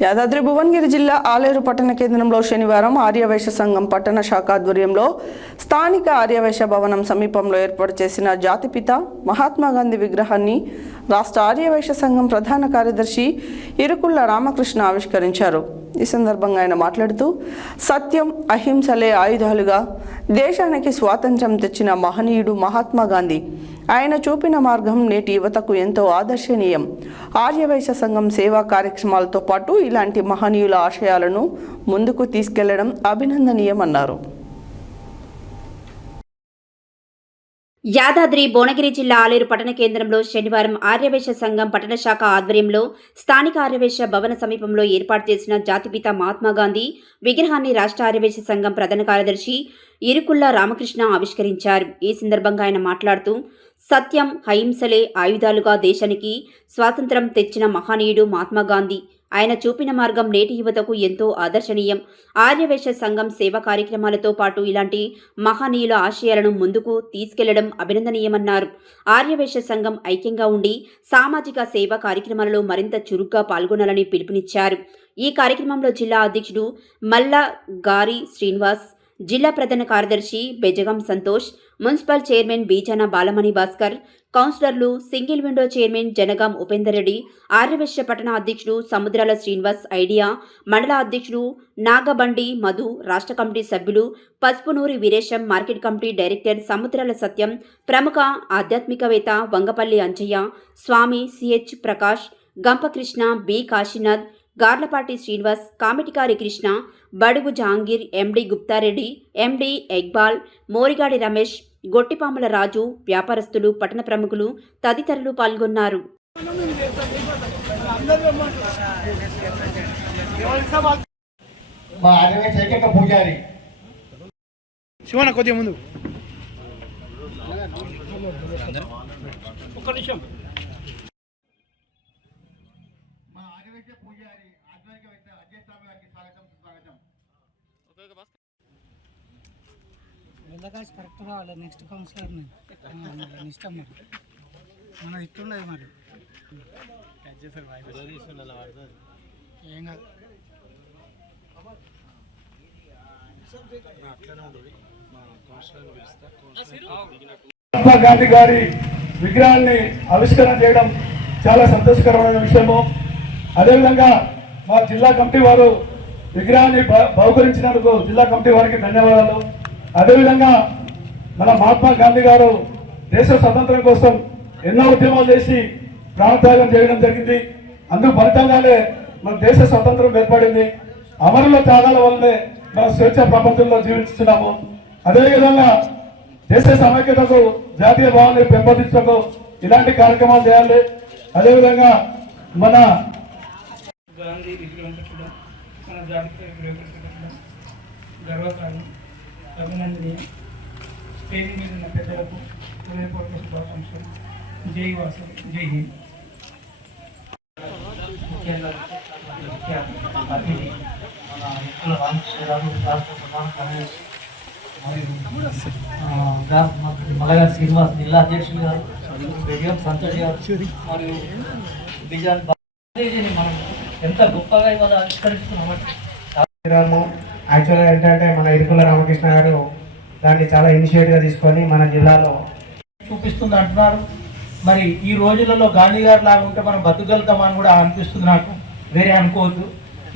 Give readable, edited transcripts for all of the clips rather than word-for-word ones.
యాదాద్రి భువనగిరి జిల్లా ఆలేరు పట్టణ కేంద్రంలో శనివారం ఆర్యవైశ్య సంఘం పట్టణ శాఖ ఆధ్వర్యంలో స్థానిక ఆర్యవైశ్య భవనం సమీపంలో ఏర్పాటు చేసిన జాతిపిత మహాత్మా గాంధీ విగ్రహాన్ని రాష్ట్ర ఆర్యవైశ్య సంఘం ప్రధాన కార్యదర్శి ఇరుకుళ్ళ రామకృష్ణ ఆవిష్కరించారు. ఈ సందర్భంగా ఆయన మాట్లాడుతూ, సత్యం అహింసలే ఆయుధాలుగా దేశానికి స్వాతంత్ర్యం తెచ్చిన మహనీయుడు మహాత్మా గాంధీ. ఆయన చూపిన మార్గం నేటి యువతకు ఎంతో ఆదర్శనీయం. ఆర్యవైశ్య సంఘం సేవా కార్యక్రమాలతో పాటు ఇలాంటి మహనీయుల ఆశయాలను ముందుకు తీసుకెళ్లడం అభినందనీయమన్నారు. యాదాద్రి భువనగిరి జిల్లా ఆలేరు పట్టణ కేంద్రంలో శనివారం ఆర్యవైశ్య సంఘం పట్టణ శాఖ ఆధ్వర్యంలో స్థానిక ఆర్యవైశ్య భవన సమీపంలో ఏర్పాటు చేసిన జాతిపిత మహాత్మా గాంధీ విగ్రహాన్ని రాష్ట్ర ఆర్యవైశ్య సంఘం ప్రధాన కార్యదర్శి ఇరుకుళ్ళ రామకృష్ణ ఆవిష్కరించారు. ఈ సందర్భంగా ఆయన మాట్లాడుతూ, సత్యం అహింసలే ఆయుధాలుగా దేశానికి స్వాతంత్ర్యం తెచ్చిన మహనీయుడు మహాత్మా గాంధీ. ఆయన చూపిన మార్గం నేటి యువతకు ఎంతో ఆదర్శనీయం. ఆర్యవైశ్య సంఘం సేవా కార్యక్రమాలతో పాటు ఇలాంటి మహనీయుల ఆశయాలను ముందుకు తీసుకెళ్లడం అభినందనీయమన్నారు. ఆర్యవైశ్య సంఘం ఐక్యంగా ఉండి సామాజిక సేవా కార్యక్రమాలలో మరింత చురుగ్గా పాల్గొనాలని పిలుపునిచ్చారు. ఈ కార్యక్రమంలో జిల్లా అధ్యక్షుడు మల్లా గారి శ్రీనివాస్, జిల్లా ప్రధాన కార్యదర్శి బెజగం సంతోష్, మున్సిపల్ చైర్మన్ బీచాన బాలమణి భాస్కర్, కౌన్సిలర్లు single window chairman Janagam Upender Reddy, ఆర్యవైశ్య పట్టణ అధ్యక్షుడు సముద్రాల శ్రీనివాస్ ఐడియా, మండల అధ్యక్షుడు నాగబండి మధు, రాష్ట్ర కమిటీ సభ్యులు పసుపునూరి వీరేశం, మార్కెట్ కమిటీ డైరెక్టర్ సముద్రాల సత్యం, ప్రముఖ ఆధ్యాత్మికవేత్త వంగపల్లి అంజయ్య, స్వామి సిహెచ్ ప్రకాష్, గంపకృష్ణ, బి కాశీనాథ్, గార్లపాటి శ్రీనివాస్, కామిటికారి కృష్ణ, బడుగు జహాంగీర్, ఎండి గుప్తారెడ్డి, ఎండి ఎక్బాల్, మోరిగాడి రమేష్, గొట్టిపాముల రాజు, వ్యాపారస్తులు, పట్టణ ప్రముఖులు తదితరులు పాల్గొన్నారు. కరెక్ట్ రావాలి. నెక్స్ట్ కౌన్సిలర్ని ఇష్టం మరి మనం ఇట్లున్నది మరి ఏం కాదు. మహాత్మా గాంధీ గారి విగ్రహాన్ని ఆవిష్కరణ చేయడం చాలా సంతోషకరమైన విషయము. అదేవిధంగా మా జిల్లా కమిటీ వారు విగ్రహాన్ని బహుకరించినందుకు జిల్లా కమిటీ వారికి ధన్యవాదాలు. అదేవిధంగా మన మహాత్మా గాంధీ గారు దేశ స్వతంత్రం కోసం ఎన్నో ఉద్యమాలు చేసి ప్రాణత్యాగం చేయడం జరిగింది. అందుకు ఫలితంగానే మన దేశ స్వతంత్రం ఏర్పడింది. అమరుల త్యాగాల వల్లనే మన స్వేచ్ఛ ప్రపంచంలో జీవిస్తున్నాము. అదేవిధంగా దేశ సమైక్యతకు, జాతీయ భావాన్ని పెంపొందించకు ఇలాంటి కార్యక్రమాలు చేయాలి. అదేవిధంగా మన గాంధీ విగ్రహం పెట్టడం మన జాతీయ విగ్రహం పెట్టడం గర్వకారణం, అభినందనీయం. స్టేజ్ మీద ఉన్న పెద్దలకు హృదయపూర్వక శుభాకాంక్షలు. జై వాసు, జై హింద్. ముఖ్య అతిథి మన ఇరుకుల రామకృష్ణ గారు, రాష్ట్ర ప్రధాన కార్యదర్శి, మరియు మలగారి శ్రీనివాస్ జిల్లా అధ్యక్షులు గారు, బెజగం సంతోష్ గారు, మరియు బిజాన్ మనం ఎంత గొప్పగా ఇవాళ ఆవిష్కరిస్తున్నామంటే యాక్చువల్గా ఏంటంటే మన ఇరుకుల రామకృష్ణ గారు దాన్ని చాలా ఇనిషియేటివ్గా తీసుకొని మన జిల్లాలో చూపిస్తుంది అంటున్నారు. మరి ఈ రోజులలో గాంధీ గారు లాగా ఉంటే మనం బతుకగలుగుతామని కూడా అనిపిస్తుంది. నాకు వేరే అనుకోవద్దు.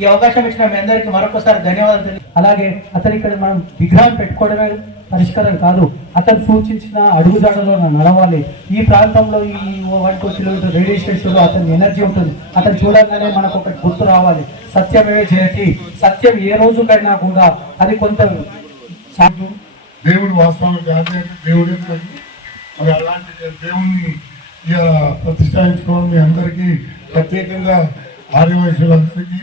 ఈ అవకాశం ఇచ్చిన మీ అందరికీ మరొకసారి ధన్యవాదాలు. అలాగే అతను ఇక్కడ మనం విగ్రహం పెట్టుకోవడమే పరిష్కారం కాదు, అతను సూచించిన అడుగుజాడలో నడవాలి. ఈ ప్రాంతంలో ఈ 1-2 కిలోమీటర్ రేడియేషన్స్లో అతని ఎనర్జీ ఉంటుంది. అతను చూడగానే మనకు ఒక గుర్తు రావాలి, సత్యమే జయతి. సత్యం ఏ రోజుకైనా కూడా అది కొంత దేవుడు వాస్తవంగా గాంధీ అంటే దేవుడే. మరి అలాంటి దేవుణ్ణి ప్రతిష్ఠాయించుకోవడం మీ అందరికీ, ప్రత్యేకంగా ఆర్యవైశ్యులందరికీ,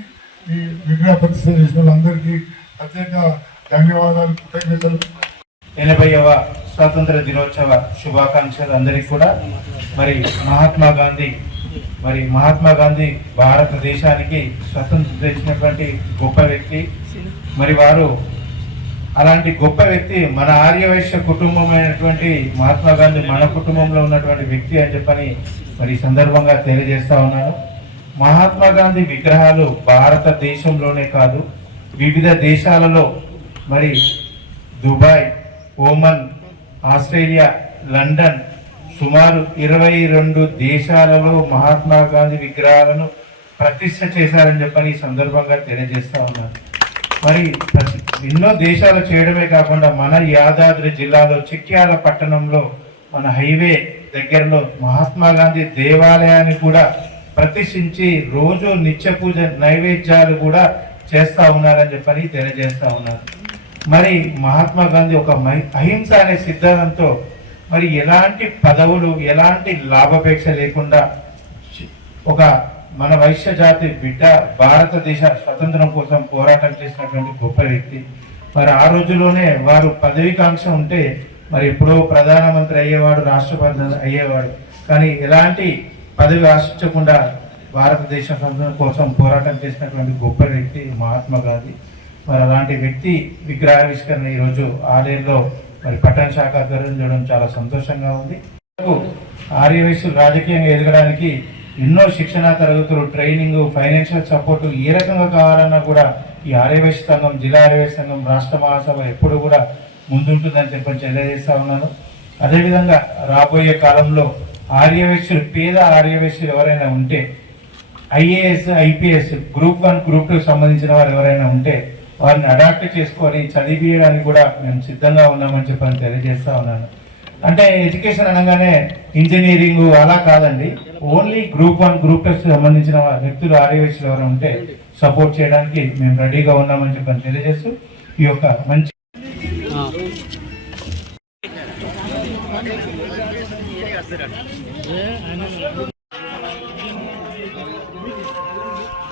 ఈ విగ్రహ ప్రతిష్ఠ చేసిన వాళ్ళందరికీ ప్రత్యేక ధన్యవాదాలు, కృతజ్ఞతలు. 80వ స్వాతంత్ర దినోత్సవ శుభాకాంక్షలు అందరికీ కూడా. మరి మహాత్మా గాంధీ భారతదేశానికి స్వతంత్రం తెచ్చినటువంటి గొప్ప వ్యక్తి. మరి వారు అలాంటి గొప్ప వ్యక్తి మన ఆర్యవైశ్య కుటుంబమైనటువంటి మహాత్మా గాంధీ మన కుటుంబంలో ఉన్నటువంటి వ్యక్తి అని చెప్పని మరి సందర్భంగా తెలియజేస్తా ఉన్నాను. మహాత్మా గాంధీ విగ్రహాలు భారతదేశంలోనే కాదు వివిధ దేశాలలో మరి దుబాయ్, ఓమన్, ఆస్ట్రేలియా, లండన్ సుమారు 22 దేశాలలో మహాత్మా గాంధీ విగ్రహాలను ప్రతిష్ఠ చేశారని చెప్పని ఈ సందర్భంగా తెలియజేస్తా ఉన్నారు. మరి ఎన్నో దేశాలు చేయడమే కాకుండా మన యాదాద్రి జిల్లాలో చిట్యాల పట్టణంలో మన హైవే దగ్గరలో మహాత్మా గాంధీ దేవాలయాన్ని కూడా ప్రతిష్ఠించి రోజు నిత్య పూజ నైవేద్యాలు కూడా చేస్తా ఉన్నారని చెప్పని తెలియజేస్తా ఉన్నారు. మరి మహాత్మా గాంధీ ఒక అహింస అనే సిద్ధాంతంతో మరి ఎలాంటి పదవులు ఎలాంటి లాభాపేక్ష లేకుండా ఒక మన వైశ్య జాతి బిడ్డ భారతదేశ స్వతంత్రం కోసం పోరాటం చేసినటువంటి గొప్ప వ్యక్తి. మరి ఆ రోజుల్లోనే వారు పదవికాంక్ష ఉంటే మరి ఎప్పుడో ప్రధానమంత్రి అయ్యేవాడు, రాష్ట్రపతి అయ్యేవాడు. కానీ ఎలాంటి పదవి ఆశించకుండా భారతదేశ స్వతంత్రం కోసం పోరాటం చేసినటువంటి గొప్ప వ్యక్తి మహాత్మా గాంధీ. మరి అలాంటి వ్యక్తి విగ్రహావిష్కరణ ఈరోజు ఆలేరులో మరి పట్టణ శాఖ ఆధ్వర్యంలో చూడడం చాలా సంతోషంగా ఉంది. ఆర్యవైశ్యులు రాజకీయంగా ఎదగడానికి ఎన్నో శిక్షణ తరగతులు, ట్రైనింగ్, ఫైనాన్షియల్ సపోర్టు ఏ రకంగా కావాలన్నా కూడా ఈ ఆర్యవైశ్య సంఘం, జిల్లా ఆర్యవైశ్య సంఘం, రాష్ట్ర మహాసభ ఎప్పుడు కూడా ముందుంటుందని చెప్పని తెలియజేస్తా ఉన్నాను. అదేవిధంగా రాబోయే కాలంలో ఆర్యవైశ్యులు, పేద ఆర్యవైశ్యులు ఎవరైనా ఉంటే, ఐఏఎస్, ఐపీఎస్, గ్రూప్ 1, గ్రూప్ 2 సంబంధించిన వారు ఎవరైనా ఉంటే వారిని అడాప్ట్ చేసుకొని చదివించడానికి కూడా మేము సిద్ధంగా ఉన్నామని చెప్పని తెలియజేస్తా ఉన్నాను. అంటే ఎడ్యుకేషన్ అనగానే ఇంజనీరింగ్ అలా కాదండి, ఓన్లీ గ్రూప్ 1, గ్రూప్ 2 సంబంధించిన వ్యక్తులు ఆర్యవైశ్యులు ఎవరు ఉంటే సపోర్ట్ చేయడానికి మేము రెడీగా ఉన్నామని చెప్పని తెలియజేస్తూ ఈ యొక్క మంచి